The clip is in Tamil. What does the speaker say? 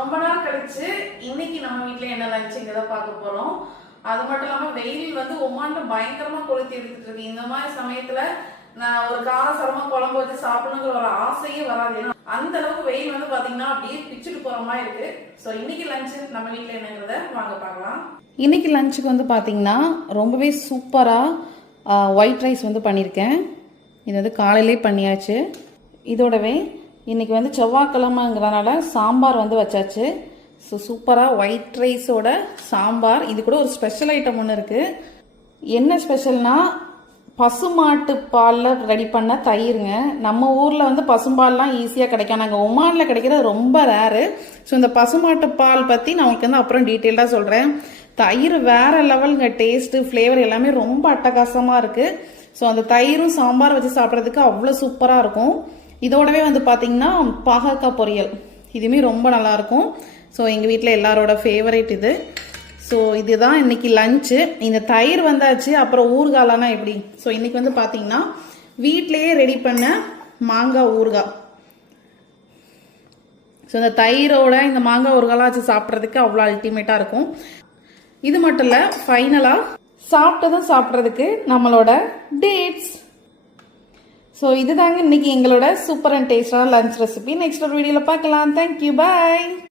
ரொம்ப நாள் கழிச்சு இன்னைக்கு நம்ம வீட்ல என்ன லஞ்சுங்கிறத பார்க்க போறோம். அது மட்டும் இல்லாம வெயில் வந்து ஒமான்ல பயங்கரமா கொளுத்தி எடுத்துட்டு இருக்கு. இந்த மாதிரி சமயத்துல நான் ஒரு காரசாரமா குழம்பு வச்சு சாப்பிடணுங்கிற ஒரு ஆசையே வராது. ஏன்னா அந்த அளவுக்கு வெயில் வந்து பாத்தீங்கன்னா அப்படியே பிச்சுட்டு போற மாதிரி இருக்கு. ஸோ இன்னைக்கு லஞ்சு நம்ம வீட்ல என்னங்கிறத வாங்க பார்க்கலாம். இன்னைக்கு லஞ்சுக்கு வந்து பாத்தீங்கன்னா ரொம்பவே சூப்பரா ஒயிட் ரைஸ் வந்து பண்ணியிருக்கேன். இது வந்து காலையிலே பண்ணியாச்சு. இதோடவே இன்னைக்கு வந்து செவ்வாய்க்கிழமைங்கிறதுனால சாம்பார் வந்து வச்சாச்சு. ஸோ சூப்பராக ஒயிட் ரைஸோட சாம்பார். இது கூட ஒரு ஸ்பெஷல் ஐட்டம் ஒன்று இருக்குது. என்ன ஸ்பெஷல்னா பசுமாட்டு பாலில் ரெடி பண்ண தயிருங்க. நம்ம ஊரில் வந்து பசும்பால்லாம் ஈஸியாக கிடைக்கும். நாங்கள் ஒமானில் கிடைக்கிறது ரொம்ப ரேரு. ஸோ இந்த பசுமாட்டு பால் பற்றி நான் உங்களுக்கு வந்து அப்புறம் டீட்டெயில்டாக சொல்கிறேன். தயிர் வேற லெவலுங்க. டேஸ்ட்டு ஃப்ளேவர் எல்லாமே ரொம்ப அட்டகாசமாக இருக்குது. ஸோ அந்த தயிரும் சாம்பார் வச்சு சாப்பிட்றதுக்கு அவ்வளோ சூப்பராக இருக்கும். இதோடவே வந்து பார்த்தீங்கன்னா பாகக்காய் பொரியல், இதுவுமே ரொம்ப நல்லாயிருக்கும். ஸோ எங்கள் வீட்டில் எல்லாரோட ஃபேவரேட் இது. ஸோ இதுதான் இன்னைக்கு லஞ்சு. இந்த தயிர் வந்தாச்சு, அப்புறம் ஊறுகாய்னா எப்படி. ஸோ இன்னைக்கு வந்து பார்த்தீங்கன்னா வீட்டிலேயே ரெடி பண்ண மாங்காய் ஊறுகாய். ஸோ இந்த தயிரோட இந்த மாங்காய் ஊறுகாய்லாம் வச்சு சாப்பிட்றதுக்கு அவ்வளோ அல்டிமேட்டாக இருக்கும். இது மட்டும் இல்லை, ஃபைனலாக சாப்பிட்டதும் சாப்பிட்றதுக்கு நம்மளோட டேட்ஸ். ஸோ இதுதாங்க இன்னைக்கு எங்களோட சூப்பர் அண்ட் டேஸ்டான லஞ்ச் ரெசிபி. நெக்ஸ்ட் ஒரு வீடியோவில் பார்க்கலாம். தேங்க்யூ, பாய்.